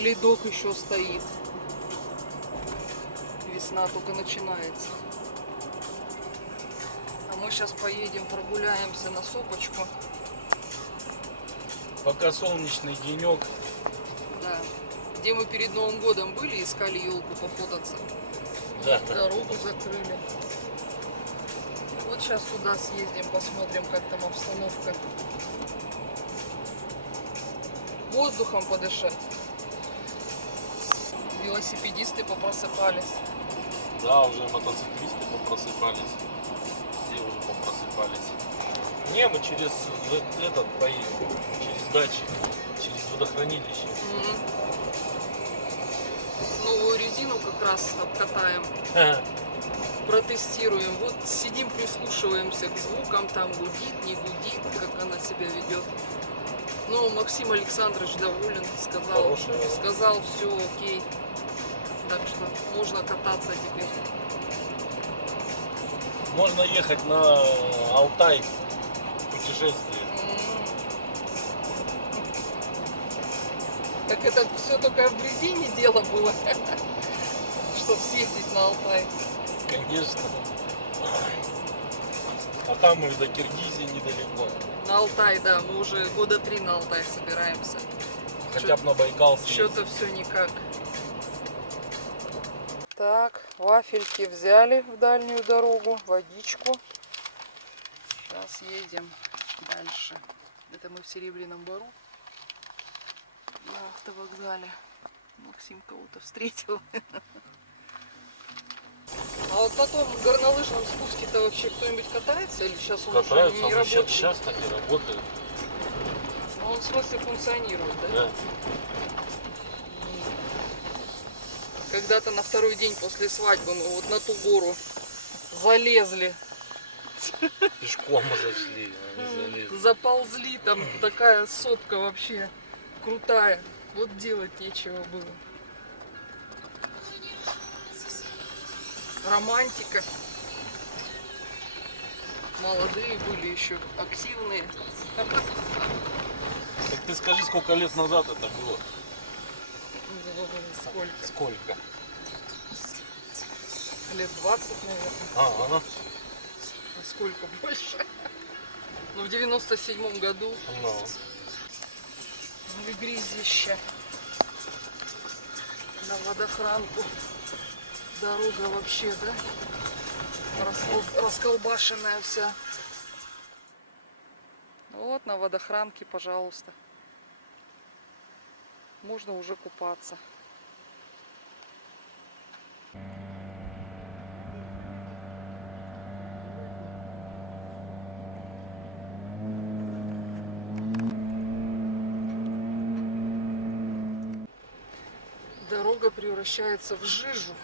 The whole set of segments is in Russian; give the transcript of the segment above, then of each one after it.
Ледок еще стоит. Весна только начинается. А мы сейчас поедем, прогуляемся на сопочку. Пока солнечный денек. Да. Где мы перед Новым годом были, искали елку пофотаться. Да. Дорогу закрыли. Вот сейчас туда съездим, посмотрим, как там обстановка. Воздухом подышать. Велосипедисты попросыпались. Да, уже мотоциклисты попросыпались. Все уже попросыпались. Не, мы через этот поедем, через дачи, через водохранилище. Новую резину как раз обкатаем. Протестируем. Вот сидим, прислушиваемся к звукам, там гудит, не гудит, как она себя ведет. Но Максим Александрович доволен, сказал, все окей. Так что можно кататься теперь. Можно ехать на Алтай в путешествие. Так это все только в резине дело было, чтобы съездить на Алтай. Конечно. А там и до Киргизии недалеко. На Алтай, да, мы уже года 3 на Алтай собираемся. Хотя бы на Байкал съездить. Что-то все никак. Так, вафельки взяли в дальнюю дорогу, водичку. Сейчас едем дальше. Это мы в Серебряном Бору на автовокзале. Максим кого-то встретил. А вот потом в горнолыжном спуске-то вообще кто-нибудь катается или сейчас он Катаются, уже не но работает? сейчас-то не работает. Ну, он в смысле функционирует, да? Да. Когда-то на второй день после свадьбы мы вот на ту гору залезли. Пешком мы зашли, а не залезли. Заползли, там такая сопка вообще крутая. Вот делать нечего было. Романтика. Молодые были еще, активные. Так ты скажи, сколько лет назад это было? Сколько? Сколько? Лет 20, наверное. Ага. А сколько больше? Ну, в 97-м году. Ну. В грязище. На водохранку. Дорога вообще, да? Расколбашенная вся. Вот на водохранке, пожалуйста. Можно уже купаться. Дорога превращается в жижу.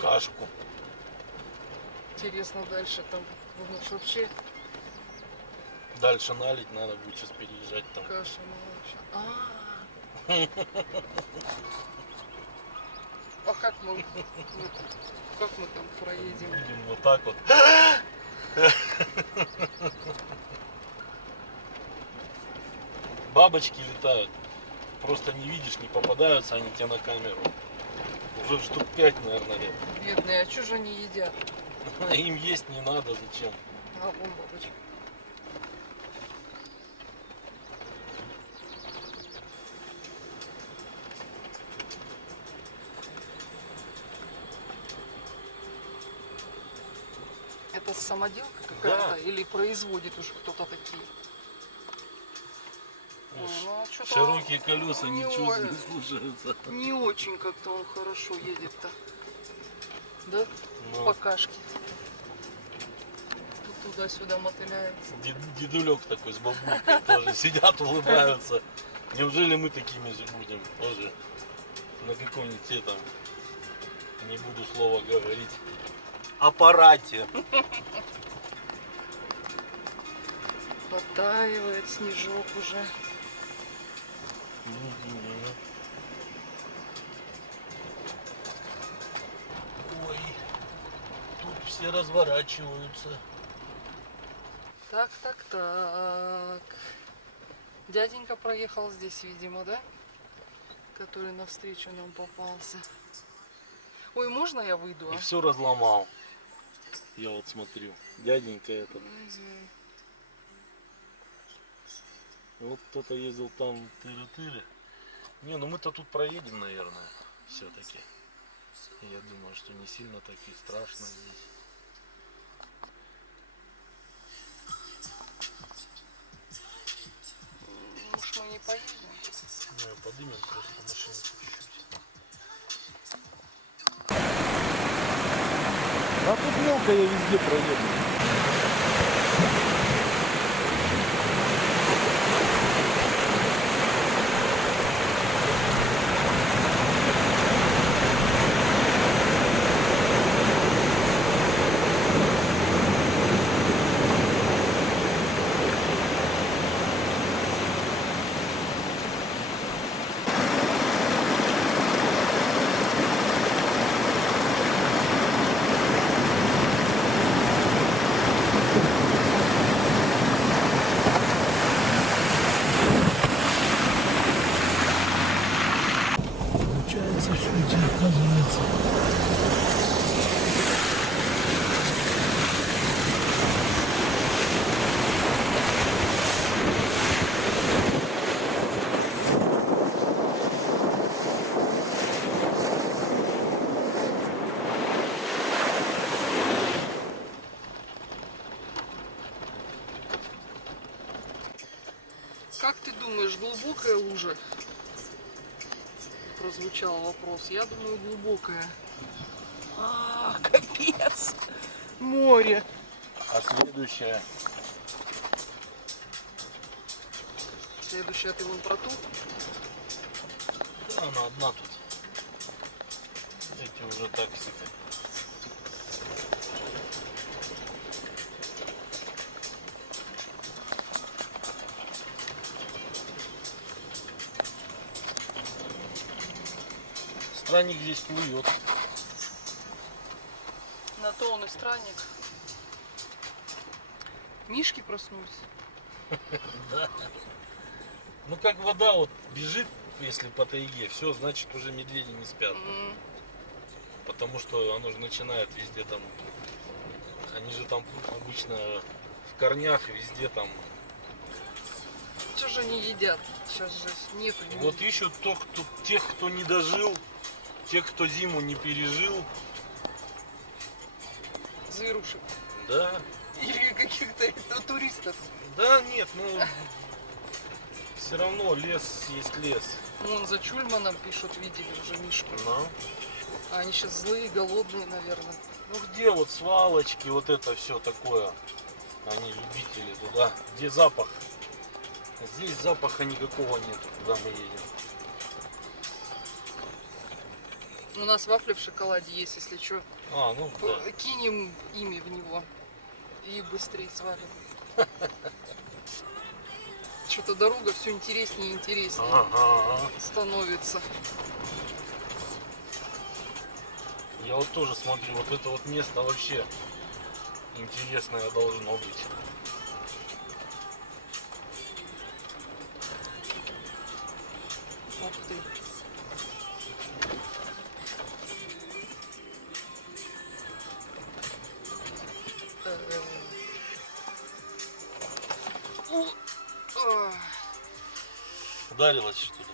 Кашку. Интересно, дальше там думаешь, вообще Дальше налить надо будет сейчас переезжать там. каша А как мы там проедем? Будем вот так вот. Бабочки летают. Просто не видишь, не попадаются они тебе на камеру. Уже штук 5, наверное, лет. Бедные, а что же они едят? Им есть не надо, зачем? А, вон бабочка. Это самоделка какая-то? Да. Или производит уже кто-то такие? Уж Ну, а что-то широкие колеса не ничего ой. не слушаются. не очень как-то он хорошо едет-то. Да? Ну. По кашке. Тут туда-сюда мотыляется. Дедулек такой с бабулькой тоже сидят, улыбаются. Неужели мы такими же будем тоже на каком-нибудь этом, не буду слова говорить, аппарате? Подтаивает снежок уже. Ой, тут все разворачиваются. Так. Дяденька проехал здесь, видимо, да? который навстречу нам попался. Ой, можно я выйду? И А? все разломал. Я вот смотрю. Дяденька этот. Мгм. Вот кто-то ездил там тыры-тыры. Не, ну мы-то тут проедем, наверное, все-таки. Я думаю, что не сильно так и страшно здесь. Может, мы не поедем? Ну, поднимем просто машину чуть-чуть. А тут мелко, я везде проеду. Получается, все эти оказывается. Как ты думаешь, глубокая лужа? Прозвучал вопрос. Я думаю, глубокая. А, капец! Море! А следующая. Следующая ты вон про ту. Да, она одна тут. Эти уже так себе. Странник здесь плывет. На то он и странник. Мишки проснулись. Да. Ну как вода вот бежит, если по тайге, все, значит уже медведи не спят. Потому что оно же начинает везде там. Они же там обычно в корнях везде там. Что же они едят? Сейчас же нету. Вот ищут тех, кто не дожил, тех, кто зиму не пережил. Зверушек. Да. Или каких-то туристов. Да нет, ну все равно лес есть лес. Вон за Чульманом пишут, видели уже Мишку. Но. А они сейчас злые, голодные, наверное. Ну где вот свалочки, вот это все такое. Они любители туда. Где запах? Здесь запаха никакого нету, куда мы едем. У нас вафли в шоколаде есть, если что. А, ну да. Кинем ими в него. И быстрее свалим. Что-то дорога все интереснее и интереснее Ага. становится. Я вот тоже смотрю, вот это вот место вообще интересное должно быть. Ух ты. Ударилось что-то.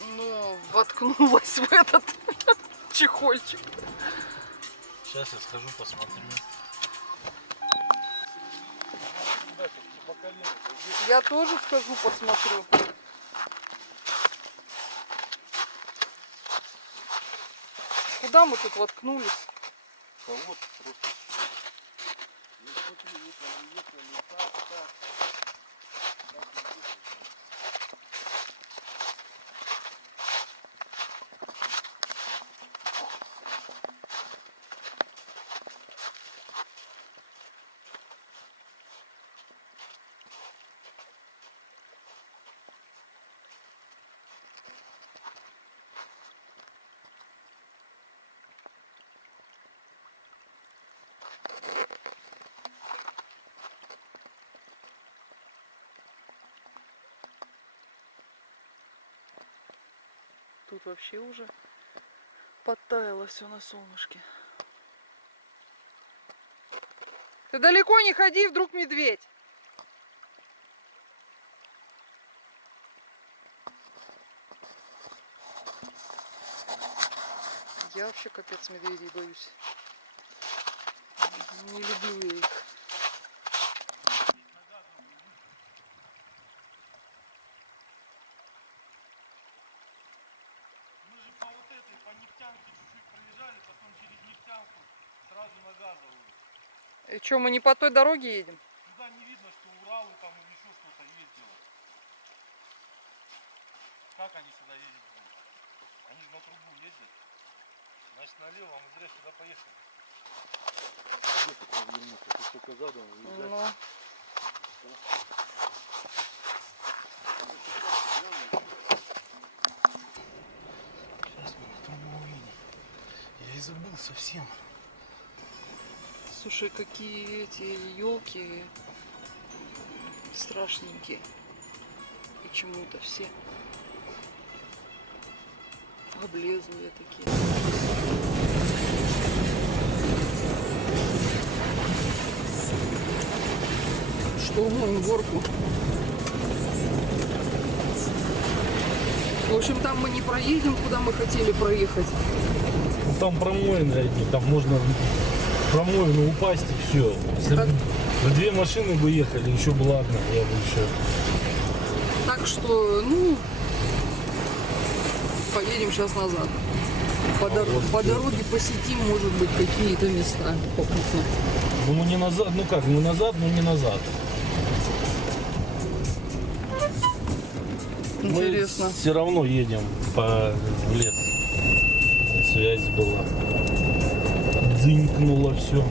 Ну, воткнулась в этот чехольчик. Сейчас я схожу, посмотрю. Я тоже скажу, посмотрю. Куда мы тут воткнулись? Да вот просто. Ну смотри, вот они ехали так. Тут вообще уже подтаяло все на солнышке. Ты далеко не ходи, вдруг медведь. Я вообще капец медведей боюсь. Не люблю я их. Мы же по вот этой, по нефтянке чуть-чуть проезжали, потом через нефтянку сразу на газовую. И что, мы не по той дороге едем? Сюда не видно, что Уралы там или еще что-то ездило. Как они сюда ездят будут? Они же на трубу ездят. Значит налево, а мы зря сюда поехали. Где такое вернуться? Тут только задом выезжать. Ну. Сейчас мы на трубу увидим. Я и забыл совсем. Слушай, какие эти елки страшненькие. Почему-то все облезлые такие. Что умоем горку. В общем, там мы не проедем, куда мы хотели проехать. Ну, там промоина, там можно промоину упасть и все. Если бы две машины бы ехали, еще была одна, я бы еще. Так что, ну, поедем сейчас назад. По дороге посетим, может быть, какие-то места попутно. Ну не назад, ну как, ну назад, но не назад. Интересно. Мы все равно едем в лес. Связь была. Дзынькнуло все.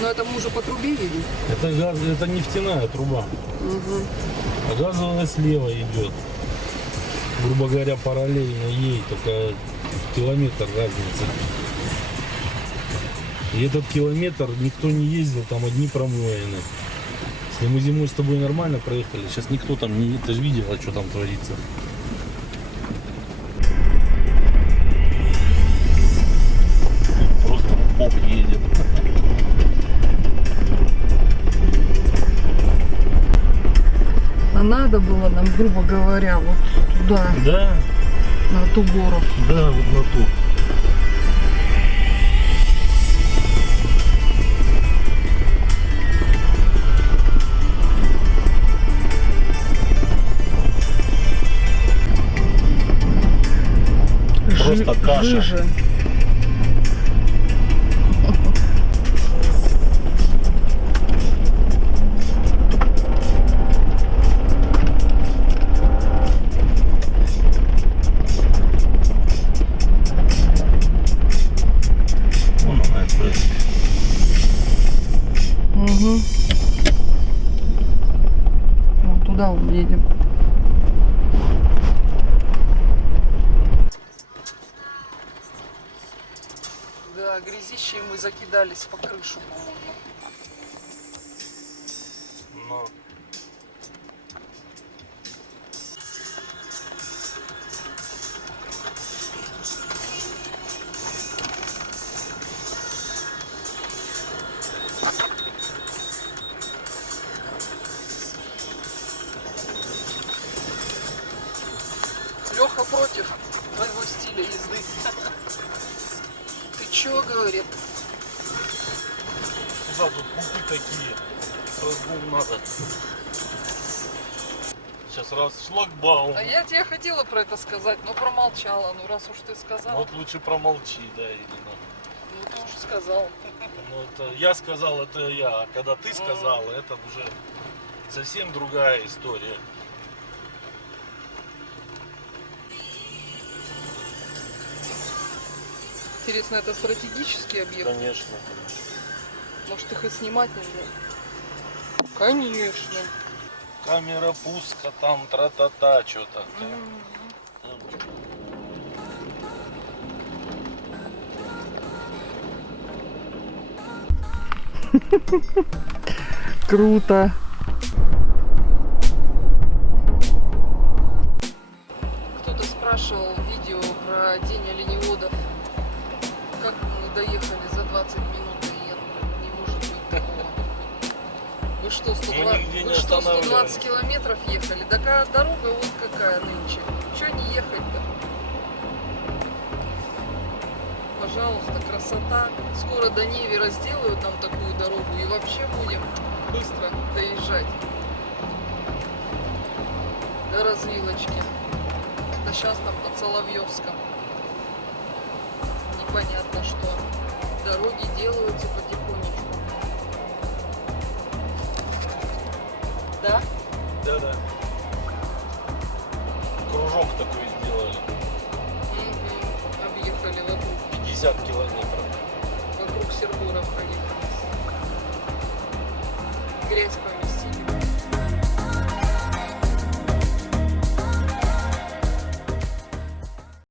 Но это мы уже по трубе едем? Это газ, это нефтяная труба. Угу. А газовая слева идет. Грубо говоря, параллельно ей, только километр разницы. И этот километр никто не ездил, там одни промоины. Если мы зимой с тобой нормально проехали, сейчас никто там не... Ты же видела, что там творится. Просто поп едет. А надо было нам, грубо говоря, вот туда, Да, на ту гору. да, вот на ту. Просто каша. Жижа. Вон она, это. Угу. Вон туда едем. Да, грязищей мы закидались по крышу, по-моему. Но. Леха против твоего стиля езды. Ты чё, говорит? Куда тут пупы такие? Разгон надо. Сейчас раз шлагбаум. А я тебе хотела про это сказать, но промолчала. Ну раз уж ты сказал, Вот лучше промолчи, да, или ну ты уже сказал. Ну, это я сказал, это я. А когда ты сказал, это уже совсем другая история. Интересно, это стратегический объект? Конечно. Может их и снимать нельзя? Конечно. Камера пуска там, тра-та-та, что-то. Круто. Кто-то спрашивал видео про день оленеводов. Как мы доехали за 20 минут и не может быть такого. Вы что, нигде не 120 останавливались. километров ехали? Такая дорога вот какая нынче. Чего не ехать-то? Пожалуйста, красота. Скоро до Невера сделают нам такую дорогу и вообще будем быстро доезжать до развилочки. Да сейчас там по Соловьевском. Непонятно что. Дороги делаются потихонечку. Да? Да-да. Кружок такой сделали. Объехали вокруг. 50 километров. Вокруг Сербура проехали. Грязь поменяли.